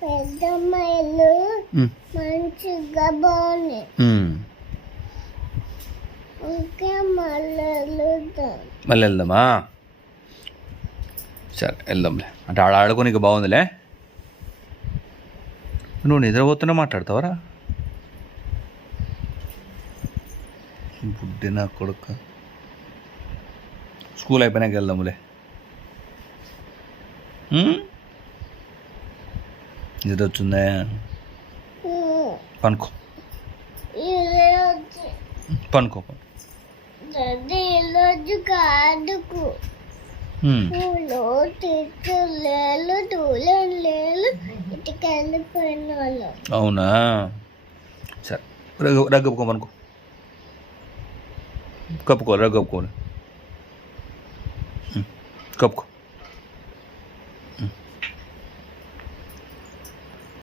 పెద్దమ్మాయిలు మంచిగా బాగున్నాయి. ఇంకా మళ్ళీ వెళ్దామా? సరే వెళ్దాంలే. అంటే ఆడ ఆడుకోనికి బాగుందిలే. నువ్వు నిద్రపోతున్నా మాట్లాడతావరా? బుడ్డి నా కొడుకు. స్కూల్ అయిపోయినాక వెళ్దాములే. నిద్ర వచ్చిందా? పనుకో పనుకో. ఈరోజు కాదుకు ఇంటికి వెళ్ళిపోయిన వాళ్ళు. అవునా? సరే రగ్గప్పుకో పనుకో. కప్పుకో రగ్గప్పుకోవాలి. కప్పుకో.